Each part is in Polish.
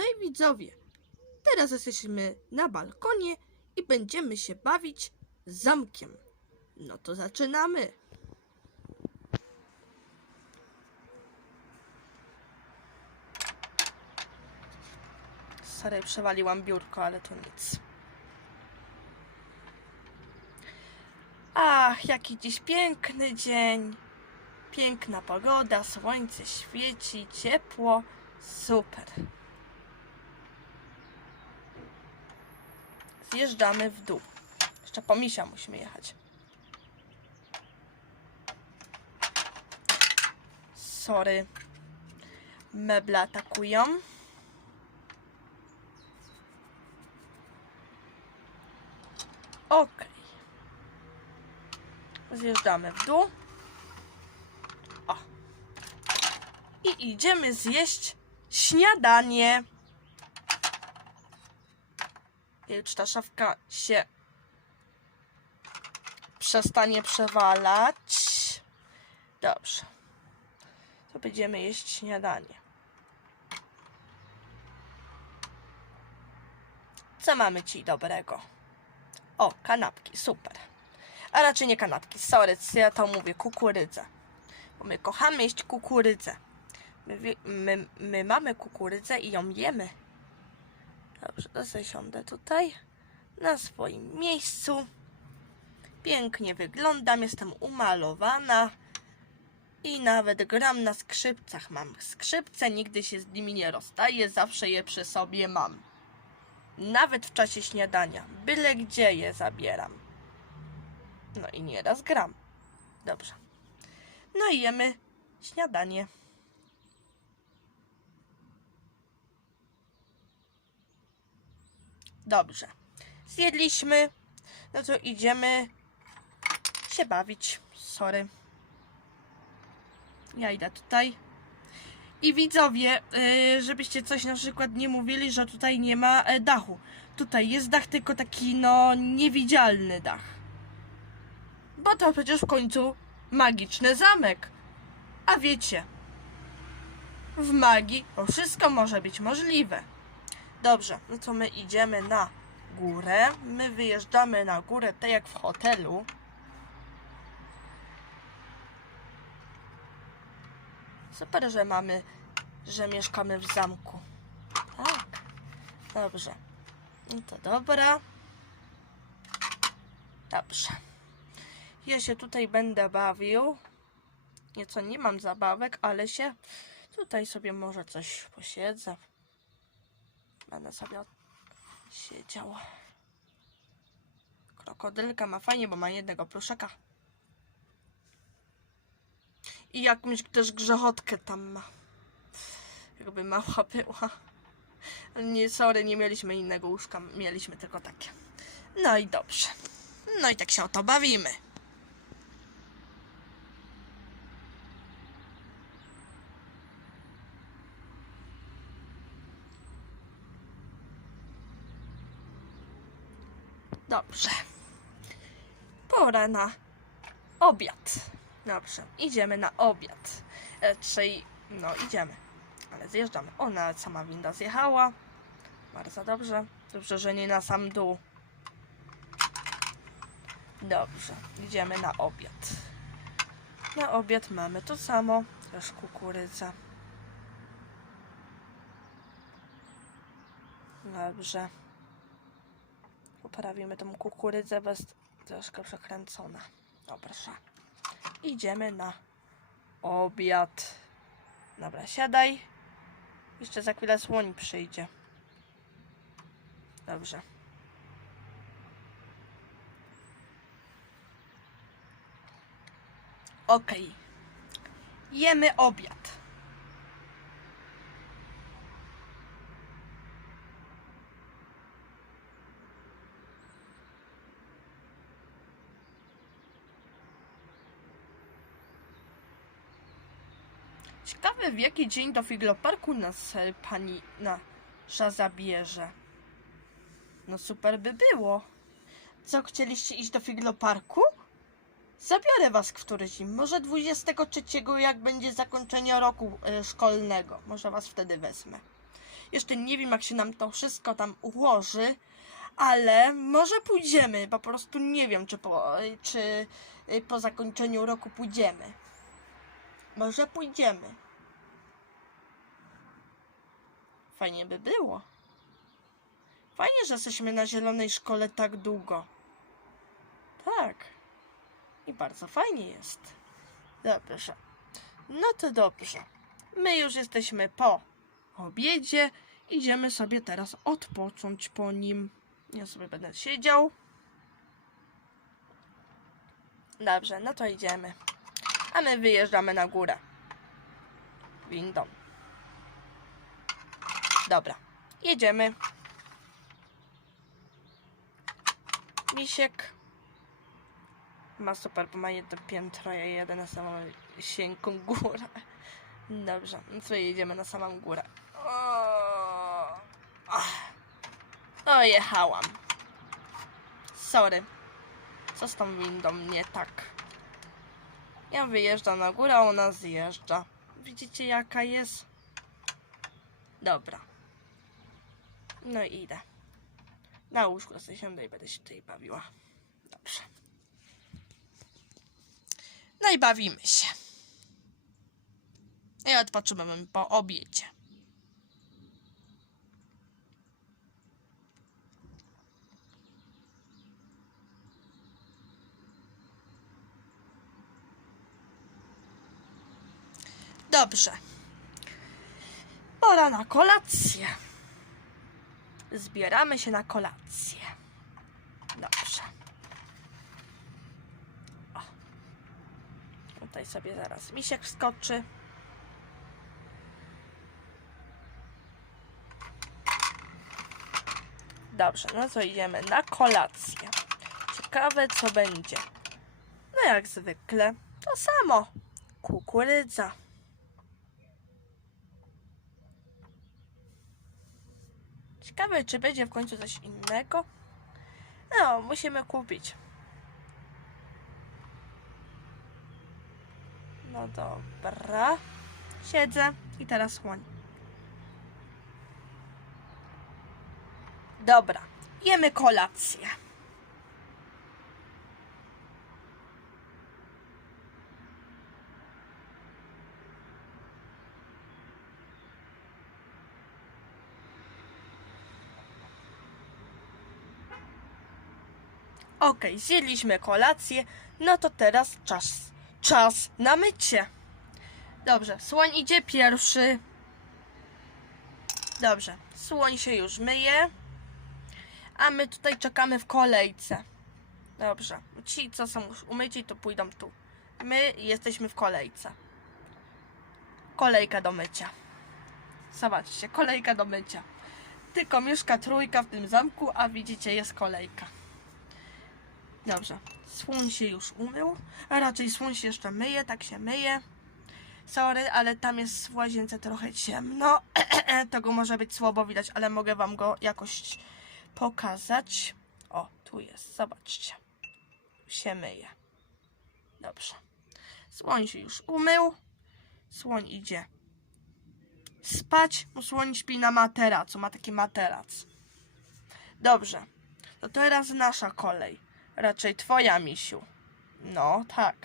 No i widzowie, teraz jesteśmy na balkonie i będziemy się bawić zamkiem. No to zaczynamy. Sorry, przewaliłam biurko, ale to nic. Ach, jaki dziś piękny dzień. Piękna pogoda, słońce świeci, ciepło. Super. Zjeżdżamy w dół. Jeszcze po misia musimy jechać. Sorry. Meble atakują. Okej. Zjeżdżamy w dół. O. I idziemy zjeść śniadanie. Czy ta szafka się przestanie przewalać. Dobrze. To będziemy jeść śniadanie. Co mamy ci dobrego? O, kanapki, super. A raczej nie kanapki, sorry, ja to mówię, kukurydzę. Bo my kochamy jeść kukurydzę. My, my, my mamy kukurydzę i ją jemy. Dobrze, zasiądę tutaj na swoim miejscu. Pięknie wyglądam, jestem umalowana i nawet gram na skrzypcach. Mam skrzypce, nigdy się z nimi nie rozstaję, zawsze je przy sobie mam. Nawet w czasie śniadania, byle gdzie je zabieram. No i nieraz gram. Dobrze. No i jemy śniadanie. Dobrze. Zjedliśmy. No to idziemy się bawić. Sorry. Ja idę tutaj. I widzowie, yy, żebyście coś na przykład nie mówili, że tutaj nie ma e, dachu. Tutaj jest dach, tylko taki no niewidzialny dach. Bo to przecież w końcu magiczny zamek. A wiecie, w magii to wszystko może być możliwe. Dobrze, no to my idziemy na górę. My wyjeżdżamy na górę, tak jak w hotelu. Super, że mamy, że mieszkamy w zamku. Tak. Dobrze. No to dobra. Dobrze. Ja się tutaj będę bawił. Nieco nie mam zabawek, ale się tutaj sobie może coś posiedzę. Będę sobie siedział. Krokodylka ma fajnie, bo ma jednego pluszaka. I jakąś też grzechotkę tam ma. Jakby mała była. Nie, sorry, nie mieliśmy innego łóżka, mieliśmy tylko takie. No i dobrze. No i tak się o to bawimy. Dobrze. Pora na obiad. Dobrze, idziemy na obiad. Raczej, no idziemy. Ale zjeżdżamy. Ona sama winda zjechała. Bardzo dobrze. Dobrze, że nie na sam dół. Dobrze, idziemy na obiad. Na obiad mamy to samo. Też kukurydza. Dobrze. Poprawimy tą kukurydzę, bo jest troszkę przekręcona. Dobrze. Idziemy na obiad. Dobra, siadaj. Jeszcze za chwilę słoń przyjdzie. Dobrze. Okej. Jemy obiad. Ciekawe w jaki dzień do Figloparku nas e, pani nasza zabierze. No super by było. Co, chcieliście iść do Figloparku? Zabiorę was któryś dzień. Może 23, jak będzie zakończenie roku e, szkolnego. Może was wtedy wezmę. Jeszcze nie wiem, jak się nam to wszystko tam ułoży, ale może pójdziemy. Po prostu nie wiem, czy po, czy y, po zakończeniu roku pójdziemy. Może pójdziemy. Fajnie by było. Fajnie, że jesteśmy na zielonej szkole tak długo. Tak. I bardzo fajnie jest. Dobrze. No to dobrze. My już jesteśmy po obiedzie. Idziemy sobie teraz odpocząć po nim. Ja sobie będę siedział. Dobrze, no to idziemy. A my wyjeżdżamy na górę. Windą. Dobra, jedziemy. Misiek ma super, bo ma jedno piętro, ja jedę na samą sienką górę. Dobrze, no to jedziemy na samą górę. O jechałam. Sorry. Co z tą windą nie tak? Ja wyjeżdżam na górę, a ona zjeżdża. Widzicie jaka jest? Dobra. No i idę. Na łóżku sobie siądę i będę się tutaj bawiła. Dobrze. No i bawimy się. I odpoczywamy po obiedzie. Dobrze. Pora na kolację. Zbieramy się na kolację. Dobrze. O. Tutaj sobie zaraz misiek wskoczy. Dobrze, no to idziemy na kolację. Ciekawe co będzie. No jak zwykle, to samo. Kukurydza. Ciekawe, czy będzie w końcu coś innego? No, musimy kupić. No dobra. Siedzę i teraz słoń. Dobra, jemy kolację. Okej, zjedliśmy kolację, no to teraz czas, czas na mycie. Dobrze, słoń idzie pierwszy. Dobrze, słoń się już myje, a my tutaj czekamy w kolejce. Dobrze, ci co są już umyci to pójdą tu. My jesteśmy w kolejce. Kolejka do mycia. Zobaczcie, kolejka do mycia. Tylko mieszka trójka w tym zamku, a widzicie jest kolejka. Dobrze. Słoń się już umył, a raczej słoń się jeszcze myje, tak się myje. Sorry, ale tam jest w łazience trochę ciemno. to go może być słabo widać, ale mogę wam go jakoś pokazać. O, tu jest, zobaczcie. Się myje. Dobrze. Słoń się już umył. Słoń idzie spać. bo Słoń śpi na materacu, ma taki materac. Dobrze. To teraz nasza kolej. Raczej twoja, misiu. No, tak.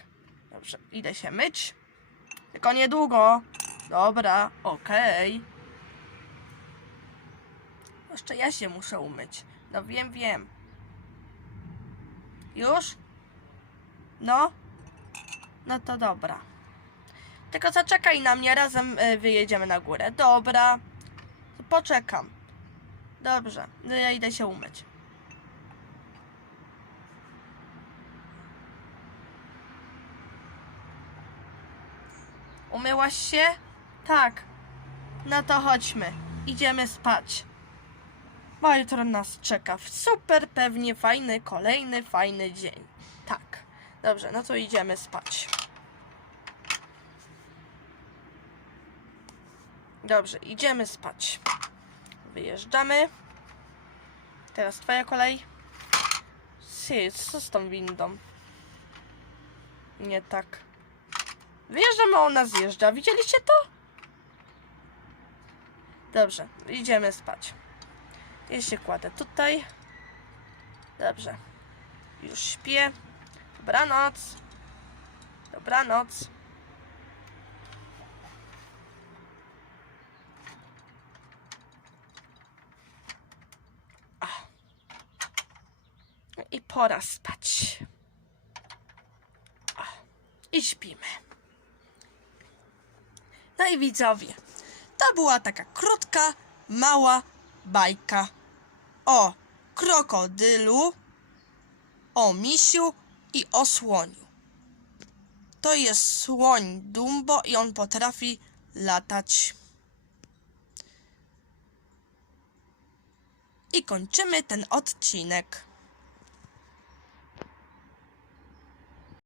Dobrze, idę się myć. Tylko niedługo. Dobra, okej. Jeszcze ja się muszę umyć. No wiem, wiem. Już? No? No to dobra. Tylko zaczekaj na mnie, razem y, wyjedziemy na górę. Dobra. Poczekam. Dobrze, no ja idę się umyć. Umyłaś się? Tak. No to chodźmy. Idziemy spać. Bo jutro nas czeka super pewnie fajny, kolejny fajny dzień. Tak. Dobrze, no to idziemy spać. Dobrze, idziemy spać. Wyjeżdżamy. Teraz twoja kolej. Sy, co z tą windą? Nie tak. Wyjeżdżamy, a ona zjeżdża. Widzieliście to? Dobrze, idziemy spać. Ja się kładę tutaj. Dobrze. Już śpię. Dobranoc. Dobranoc. A. No I pora spać. A. I śpimy. No widzowie, to była taka krótka, mała bajka o krokodylu, o misiu i o słoniu. To jest słoń Dumbo i on potrafi latać. I kończymy ten odcinek.